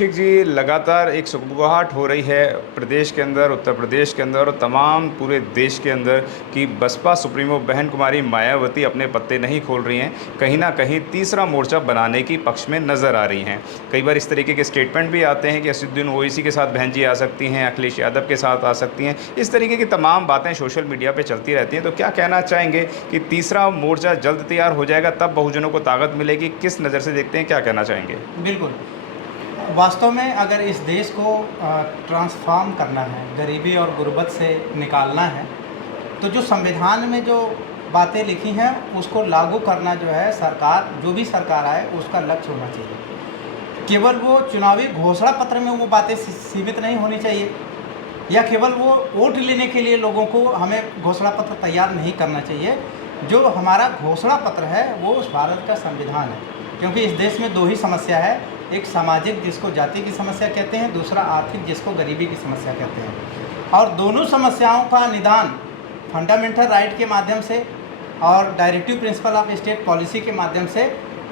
अभिषेक जी, लगातार एक सुगबुगाहट हो रही है प्रदेश के अंदर, उत्तर प्रदेश के अंदर और तमाम पूरे देश के अंदर कि बसपा सुप्रीमो बहन कुमारी मायावती अपने पत्ते नहीं खोल रही हैं। कहीं ना कहीं तीसरा मोर्चा बनाने की पक्ष में नज़र आ रही हैं। कई बार इस तरीके के स्टेटमेंट भी आते हैं कि असदुद्दीन ओवैसी के साथ बहन जी आ सकती हैं, अखिलेश यादव के साथ आ सकती हैं। इस तरीके की तमाम बातें सोशल मीडिया पर चलती रहती हैं। तो क्या कहना चाहेंगे कि तीसरा मोर्चा जल्द तैयार हो जाएगा, तब बहुजनों को ताकत मिलेगी? किस नज़र से देखते हैं, क्या कहना चाहेंगे? बिल्कुल। वास्तव में अगर इस देश को ट्रांसफॉर्म करना है, गरीबी और गुर्बत से निकालना है, तो जो संविधान में जो बातें लिखी हैं उसको लागू करना जो है, सरकार जो भी सरकार आए उसका लक्ष्य होना चाहिए। केवल वो चुनावी घोषणा पत्र में वो बातें सीमित नहीं होनी चाहिए, या केवल वो वोट लेने के लिए लोगों को हमें घोषणा पत्र तैयार नहीं करना चाहिए। जो हमारा घोषणा पत्र है वो उस भारत का संविधान है, क्योंकि इस देश में दो ही समस्या है, एक सामाजिक जिसको जाति की समस्या कहते हैं, दूसरा आर्थिक जिसको गरीबी की समस्या कहते हैं। और दोनों समस्याओं का निदान फंडामेंटल राइट के माध्यम से और directive principle of state policy के माध्यम से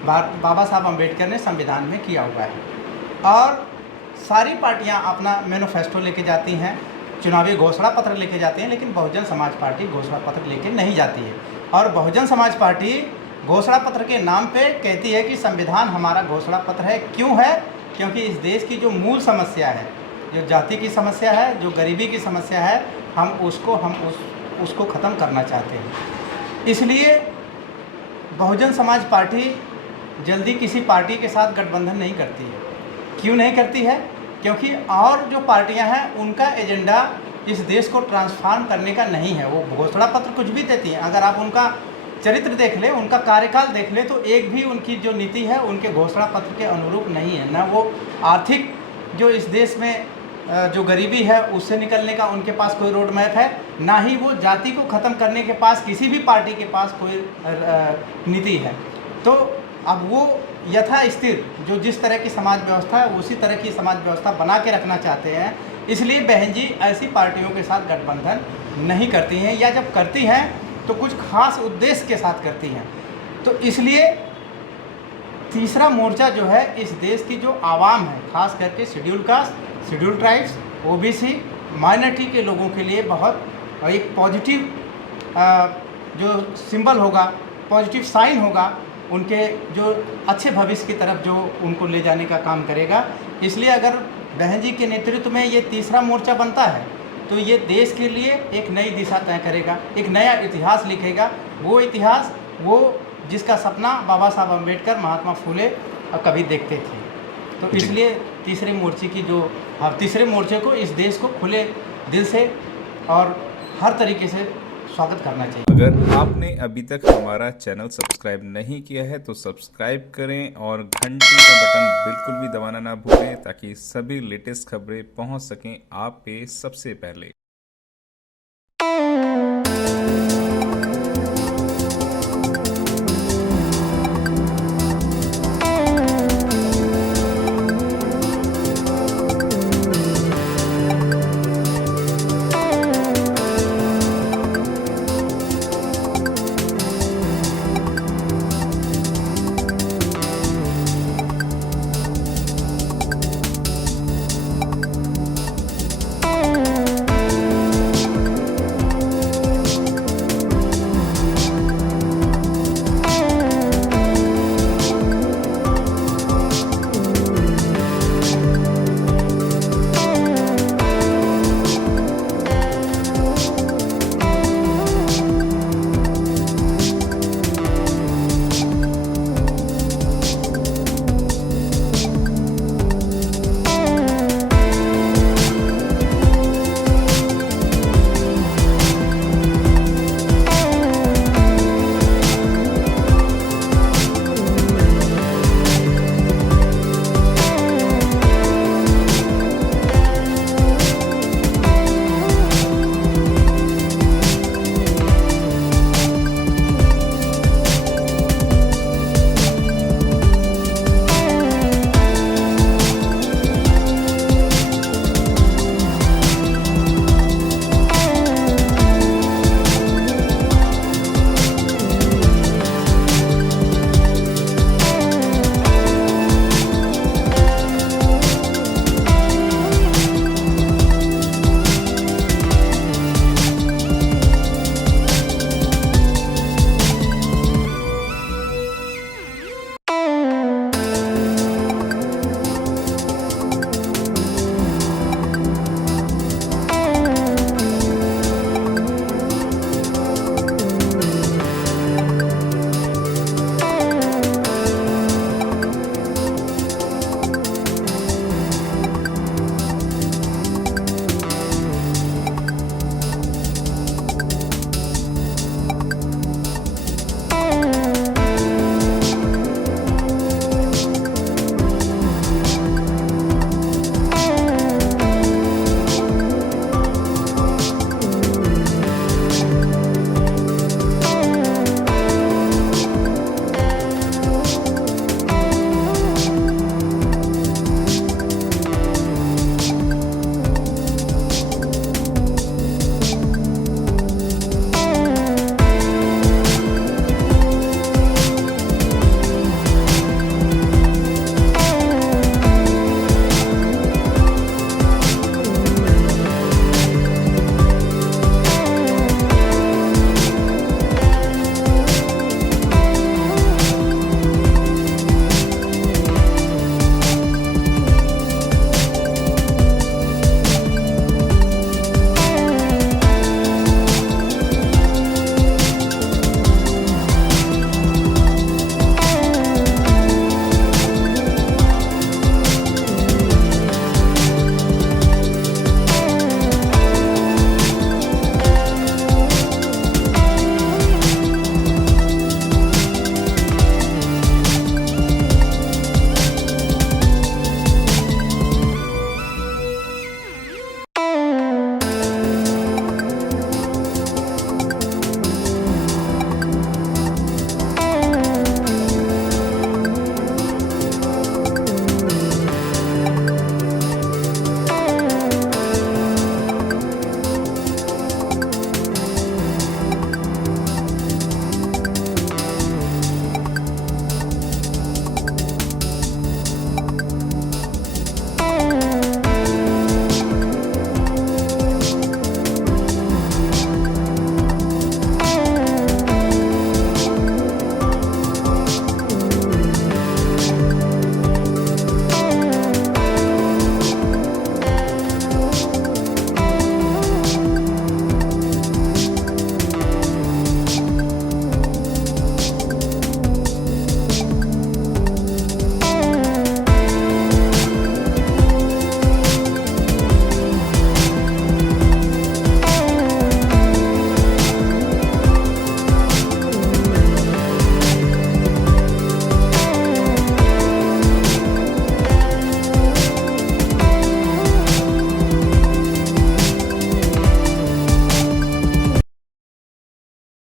बाबा साहब अम्बेडकर ने संविधान में किया हुआ है। और सारी पार्टियां अपना मैनिफेस्टो लेके जाती हैं, चुनावी घोषणा पत्र लेके जाती हैं, लेकिन बहुजन समाज पार्टी घोषणा पत्र लेके नहीं जाती है। और बहुजन समाज पार्टी घोषणा पत्र के नाम पे कहती है कि संविधान हमारा घोषणा पत्र है। क्यों है? क्योंकि इस देश की जो मूल समस्या है, जो जाति की समस्या है, जो गरीबी की समस्या है, हम उसको ख़त्म करना चाहते हैं। इसलिए बहुजन समाज पार्टी जल्दी किसी पार्टी के साथ गठबंधन नहीं करती है। क्यों नहीं करती है? क्योंकि और जो पार्टियां हैं उनका एजेंडा इस देश को ट्रांसफॉर्म करने का नहीं है। वो घोषणा पत्र कुछ भी देती हैं, अगर आप उनका चरित्र देख लें, उनका कार्यकाल देख लें, तो एक भी उनकी जो नीति है उनके घोषणा पत्र के अनुरूप नहीं है। ना वो आर्थिक जो इस देश में जो गरीबी है उससे निकलने का उनके पास कोई रोड मैप है, ना ही वो जाति को ख़त्म करने के पास किसी भी पार्टी के पास कोई नीति है। तो अब वो यथा स्थिर जो जिस तरह की समाज व्यवस्था है उसी तरह की समाज व्यवस्था बना के रखना चाहते हैं। इसलिए बहन जी ऐसी पार्टियों के साथ गठबंधन नहीं करती हैं, या जब करती हैं तो कुछ खास उद्देश्य के साथ करती हैं। तो इसलिए तीसरा मोर्चा जो है इस देश की जो आवाम है, खास करके schedule caste, schedule tribes, OBC, minority के लोगों के लिए बहुत एक पॉजिटिव जो सिंबल होगा, पॉजिटिव साइन होगा, उनके जो अच्छे भविष्य की तरफ जो उनको ले जाने का काम करेगा। इसलिए अगर बहन जी के नेतृत्व में ये तीसरा मोर्चा बनता है तो ये देश के लिए एक नई दिशा तय करेगा, एक नया इतिहास लिखेगा। वो इतिहास वो जिसका सपना बाबा साहब अम्बेडकर, महात्मा फुले कभी देखते थे। तो इसलिए तीसरे मोर्चे को इस देश को खुले दिल से और हर तरीके से स्वागत करना चाहिए। अगर आपने अभी तक हमारा चैनल सब्सक्राइब नहीं किया है तो सब्सक्राइब करें और घंटी का बटन बिल्कुल भी दबाना ना भूलें, ताकि सभी लेटेस्ट खबरें पहुंच सकें आप पे सबसे पहले।